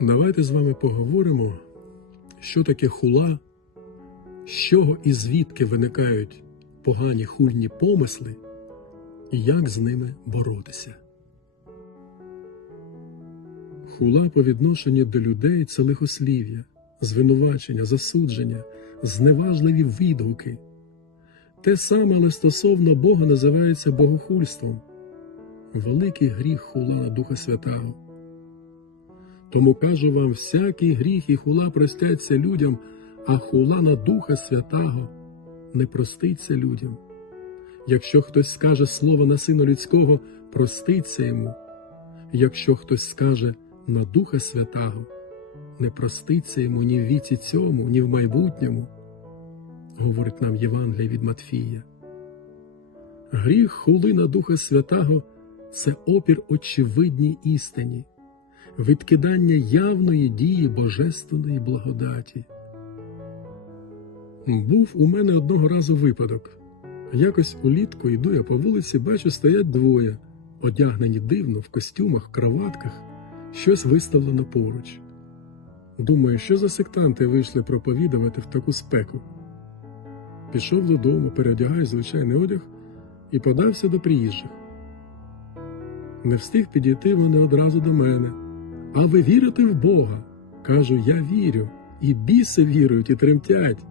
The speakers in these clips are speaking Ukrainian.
Давайте з вами поговоримо, що таке хула, з чого і звідки виникають погані хульні помисли, і як з ними боротися. Хула по відношенню до людей це лихослів'я, звинувачення, засудження, зневажливі відгуки. Те саме, але стосовно Бога називається богохульством. Великий гріх хула на Духа Святого. Тому кажу вам, всякий гріх і хула простяться людям, а хула на Духа Святого не проститься людям. Якщо хтось скаже слово на сина людського, проститься йому. Якщо хтось скаже на Духа Святого, не проститься йому ні в віці цьому, ні в майбутньому, говорить нам Євангелія від Матфія. Гріх хули на Духа Святого це опір очевидній істині, відкидання явної дії божественної благодаті. Був у мене одного разу випадок. Якось улітку йду я по вулиці, бачу, стоять двоє, одягнені дивно в костюмах, кроватках, щось виставлено поруч. Думаю, що за сектанти вийшли проповідувати в таку спеку. Пішов додому, переодягаю звичайний одяг і подався до приїжджих. Не встиг підійти вони одразу до мене. А ви вірите в Бога? Кажу, я вірю, і біси вірують, і тремтять.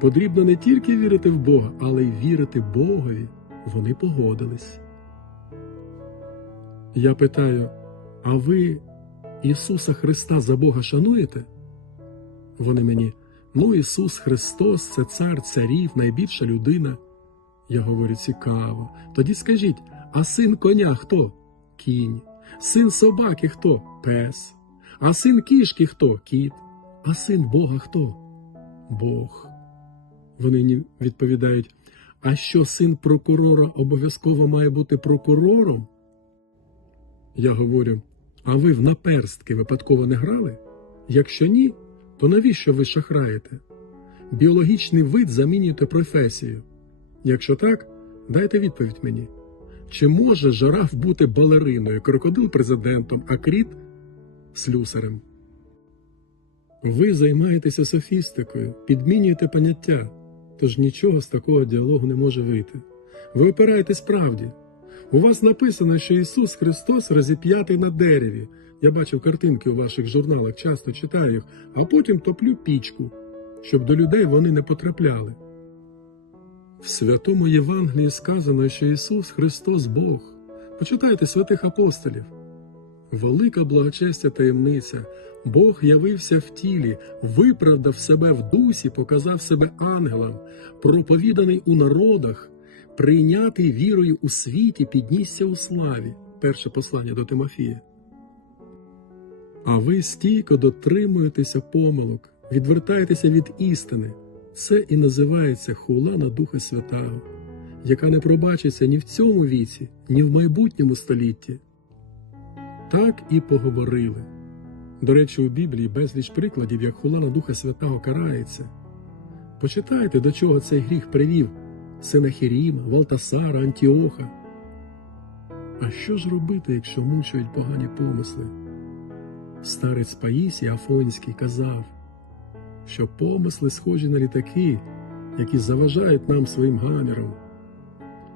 Потрібно не тільки вірити в Бога, але й вірити Богові. Вони погодились. Я питаю: а ви Ісуса Христа за Бога шануєте? Вони мені, ну Ісус Христос це цар царів, найбільша людина. Я говорю, цікаво. Тоді скажіть, а син коня хто? Кінь. Син собаки хто? Пес. А син кішки хто? Кіт. А син Бога хто? Бог. Вони відповідають: а що син прокурора обов'язково має бути прокурором? Я говорю: а ви в наперстки випадково не грали? Якщо ні, то навіщо ви шахраєте? Біологічний вид замінюєте професію. Якщо так, дайте відповідь мені. Чи може жираф бути балериною, крокодил президентом, а кріт слюсарем? Ви займаєтеся софістикою, підмінюєте поняття, тож нічого з такого діалогу не може вийти. Ви опираєтесь правді. У вас написано, що Ісус Христос розіп'ятий на дереві. Я бачив картинки у ваших журналах, часто читаю їх, а потім топлю пічку, щоб до людей вони не потрапляли. В святому Євангелії сказано, що Ісус Христос Бог. Почитайте святих апостолів. Велика благочестя таємниця. Бог явився в тілі, виправдав себе в дусі, показав себе ангелам, проповіданий у народах, прийнятий вірою у світі, піднісся у славі. Перше послання до Тимофія. А ви стійко дотримуєтеся помилок, відвертаєтеся від істини. Це і називається хула на Духа Святого, яка не пробачиться ні в цьому віці, ні в майбутньому столітті. Так і поговорили. До речі, у Біблії безліч прикладів, як хула на Духа Святого карається. Почитайте, до чого цей гріх привів Сенахіріма, Валтасара, Антіоха. А що ж робити, якщо мучують погані помисли? Старець Паїсій Афонський казав, що помисли схожі на літаки, які заважають нам своїм гаміром.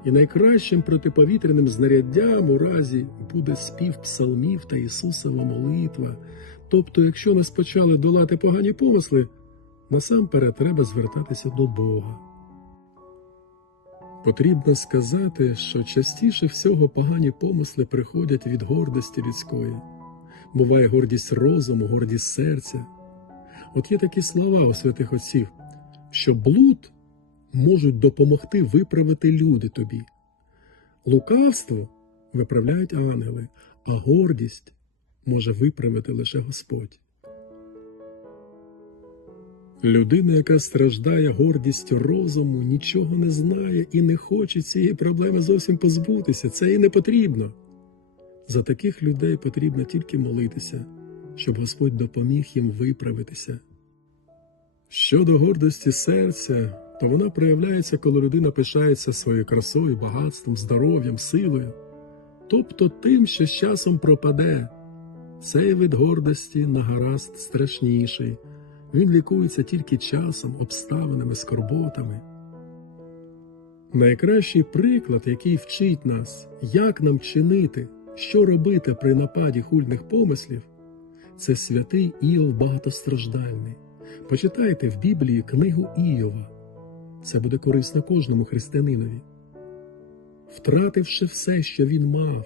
І найкращим протиповітряним знаряддям у разі буде спів псалмів та Ісусова молитва. Тобто, якщо нас почали долати погані помисли, насамперед треба звертатися до Бога. Потрібно сказати, що частіше всього погані помисли приходять від гордості людської. Буває гордість розуму, гордість серця. От є такі слова у святих отців, що блуд можуть допомогти виправити люди тобі. Лукавство виправляють ангели, а гордість може виправити лише Господь. Людина, яка страждає гордістю розуму, нічого не знає і не хоче цієї проблеми зовсім позбутися. Це їй не потрібно. За таких людей потрібно тільки молитися, щоб Господь допоміг їм виправитися. Щодо гордості серця, то вона проявляється, коли людина пишається своєю красою, багатством, здоров'ям, силою, тобто тим, що з часом пропаде. Цей вид гордості на гаразд страшніший. Він лікується тільки часом, обставинами, скорботами. Найкращий приклад, який вчить нас, як нам чинити, що робити при нападі хульних помислів, це святий Іов багатостраждальний. Почитайте в Біблії книгу Іова. Це буде корисно кожному християнинові. Втративши все, що він мав,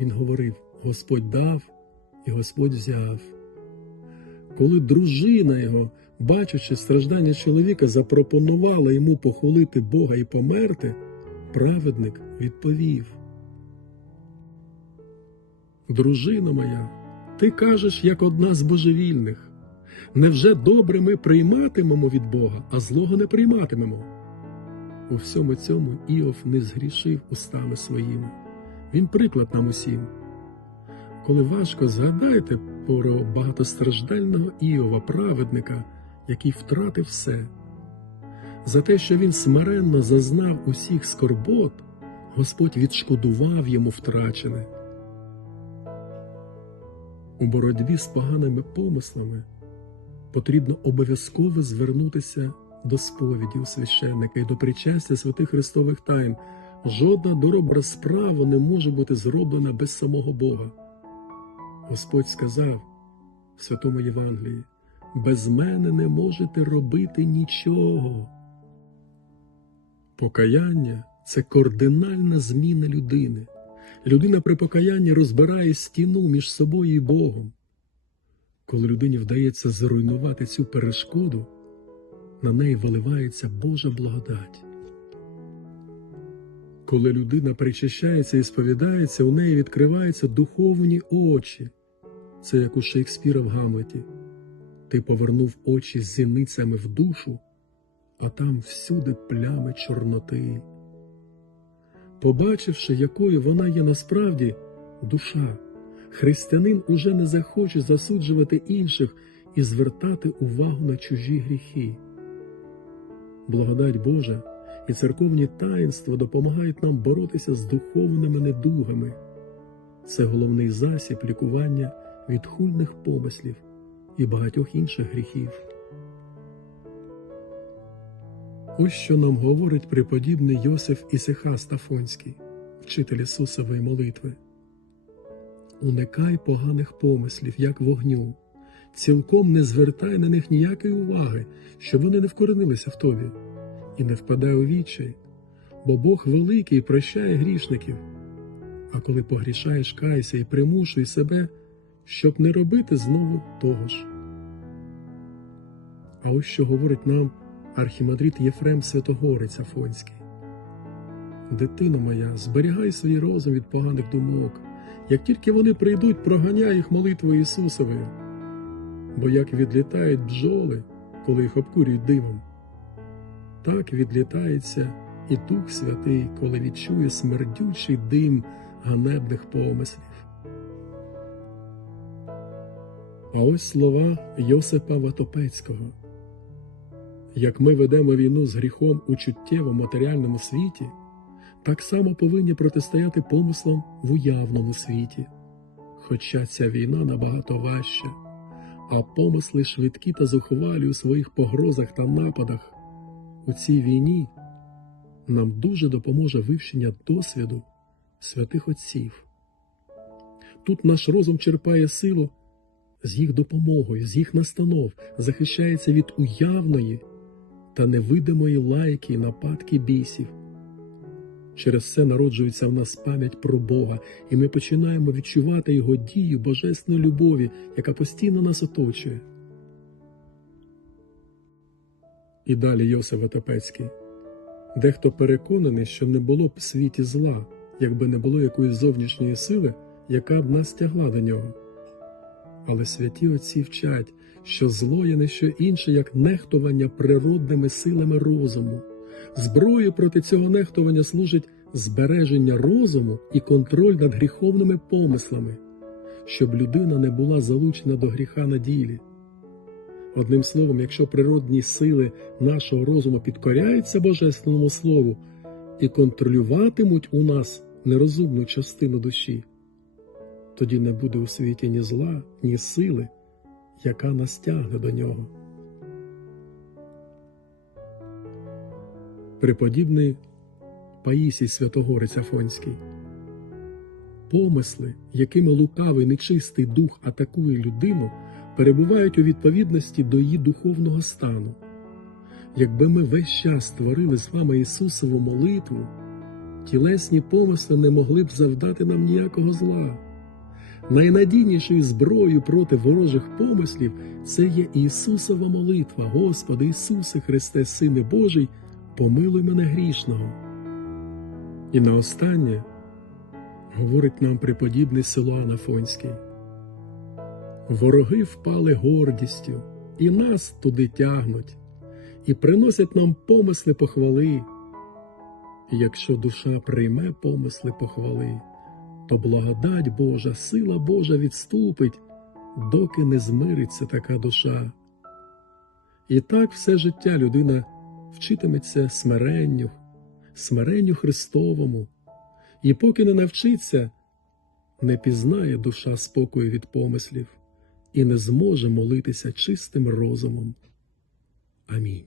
він говорив: Господь дав і Господь взяв. Коли дружина його, бачачи страждання чоловіка, запропонувала йому похвалити Бога і померти, праведник відповів: Дружино моя, ти кажеш, як одна з божевільних. Невже добре ми прийматимемо від Бога, а злого не прийматимемо? У всьому цьому Іов не згрішив устами своїми. Він приклад нам усім. Коли важко згадайте про багатостраждального Іова, праведника, який втратив все. За те, що він смиренно зазнав усіх скорбот, Господь відшкодував йому втрачене. У боротьбі з поганими помислами потрібно обов'язково звернутися до сповіді священника і до причастя святих Христових тайн. Жодна добра справа не може бути зроблена без самого Бога. Господь сказав в Святому Євангелії: без мене не можете робити нічого. Покаяння це кардинальна зміна людини. Людина при покаянні розбирає стіну між собою і Богом. Коли людині вдається зруйнувати цю перешкоду, на неї виливається Божа благодать. Коли людина причащається і сповідається, у неї відкриваються духовні очі. Це як у Шекспіра в Гамлеті. Ти повернув очі зіницями в душу, а там всюди плями чорноти. Побачивши, якою вона є насправді душа, християнин уже не захоче засуджувати інших і звертати увагу на чужі гріхи. Благодать Божа і церковні таїнства допомагають нам боротися з духовними недугами. Це головний засіб лікування від хульних помислів і багатьох інших гріхів. Ось що нам говорить преподібний Йосиф Ісихас Афонський, вчитель Ісусової молитви. Уникай поганих помислів, як вогню, цілком не звертай на них ніякої уваги, щоб вони не вкоренилися в тобі, і не впадай у відчай, бо Бог великий прощає грішників. А коли погрішаєш, кайся і примушуй себе, щоб не робити знову того ж. А ось що говорить нам архімандрит Єфрем Святогорець Афонський. Дитино моя, зберігай свій розум від поганих думок. Як тільки вони прийдуть, проганяй їх молитвою Ісусовою. Бо як відлітають бджоли, коли їх обкурюють димом, так відлітається і Дух Святий, коли відчує смердючий дим ганебних помислів. А ось слова Йосипа Ватопецького. Як ми ведемо війну з гріхом у чуттєвому матеріальному світі, так само повинні протистояти помислам в уявному світі. Хоча ця війна набагато важча, а помисли швидкі та зухвалі у своїх погрозах та нападах. У цій війні нам дуже допоможе вивчення досвіду святих Отців. Тут наш розум черпає силу з їх допомогою, з їх настанов, захищається від уявної та невидимої лайки і нападки бісів. Через це народжується в нас пам'ять про Бога, і ми починаємо відчувати Його дію божественної любові, яка постійно нас оточує. І далі Йосиф Атапецький. Дехто переконаний, що не було б в світі зла, якби не було якоїсь зовнішньої сили, яка б нас тягла до нього. Але святі отці вчать, що зло є не що інше, як нехтування природними силами розуму. Зброєю проти цього нехтування служить збереження розуму і контроль над гріховними помислами, щоб людина не була залучена до гріха на ділі. Одним словом, якщо природні сили нашого розуму підкоряються Божественному Слову і контролюватимуть у нас нерозумну частину душі, тоді не буде у світі ні зла, ні сили, яка нас тягне до нього. Преподібний Паїсій Святогорець Афонський. Помисли, якими лукавий нечистий дух атакує людину, перебувають у відповідності до її духовного стану. Якби ми весь час творили з вами Ісусову молитву, тілесні помисли не могли б завдати нам ніякого зла. Найнадійнішою зброєю проти ворожих помислів це є Ісусова молитва, Господи Ісусе Христе, Сине Божий, помилуй мене грішного. І на останнє говорить нам преподібний Силуан Афонський. Вороги впали гордістю, і нас туди тягнуть, і приносять нам помисли похвали. І якщо душа прийме помисли похвали, то благодать Божа, сила Божа відступить, доки не змириться така душа. І так все життя людина вчитиметься смиренню, смиренню Христовому, і поки не навчиться, не пізнає душа спокою від помислів і не зможе молитися чистим розумом. Амінь.